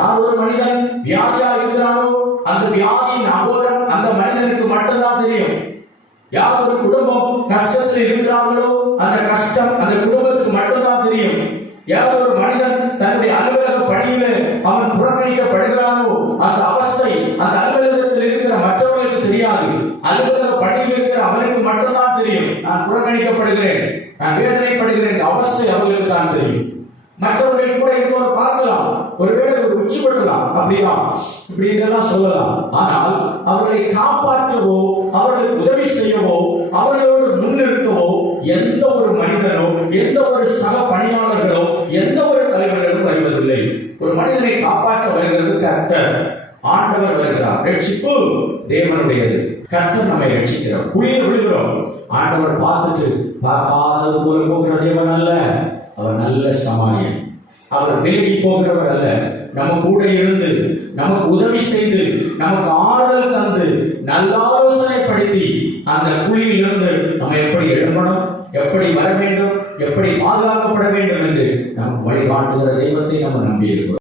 யார் ஒரு மனிதன் வியாதியா இருக்கிறாரோ அந்த வியாதியின் அகோரம் அந்த மனிதனுக்கு மட்டும்தான் தெரியும். யார் ஒரு குடும்பம் கஷ்டத்தில் இருக்கிறார்களோ அந்த கஷ்டம் அந்த குடும்பத்துக்கு மட்டும்தான் தெரியும். யார் ஒரு மனிதன் தன்னுடைய அலுவலக பணியில அவன் புறக்கணிக்கப்படுகிறானோ அந்த அவஸ்தை அந்த அலுவலகத்தில் இருக்கிற மற்றவர்களுக்கு தெரியாது. அலுவலக பணியில் இருக்கிற அவனுக்கு மட்டும்தான் தெரியும். நான் புறக்கணிக்கப்படுகிறேன், நான் வேதனைப்படுகிறேன் அவஸ்தை அவர்களுக்கு தான் தெரியும். மற்றவர்கள் கூட இன்னொரு பார்க்கலாம், ஒருவேளை ஒரு உச்சி கொள்ளலாம், அப்படிதான் இப்படின்றெல்லாம் சொல்லலாம். ஆனால் அவர்களை காப்பாற்றவோ அவர்களுக்கு உதவி செய்யவோ அவர்களோடு முன்னிறுத்தவோ எந்த ஒரு மனிதனோ எந்த ஒரு சக பணியாளர்களோ எந்த ஒரு தலைவர்களும் வருவதில்லை. ஒரு மனிதனை காப்பாற்ற வருகிறது கர்த்தர், ஆண்டவர் வருகிறார். ரட்சிப்பு தேவனுடையது. கர்த்தர் நம்மை ரட்சிக்கிறார். குழியில் விழுகிறோம், ஆண்டவர் பார்த்துட்டு பார்க்காதது போல போகிற தேவன் அல்ல, அவர் நல்ல சமாரியன். அவர் விலகி போகிறவர் அல்ல, நம்ம கூட இருந்து நமக்கு உதவி செய்து நமக்கு ஆறுதல் தந்து நல்ல ஆலோசனைப்படுத்தி அந்த குழியில் இருந்து நம்ம எப்படி எழும்பணும், எப்படி வர வேண்டும், எப்படி பாதுகாக்கப்பட வேண்டும் என்று நமக்கு வழிகாட்டுகிற தெய்வத்தை நம்ம நம்பியிருக்கிறோம்.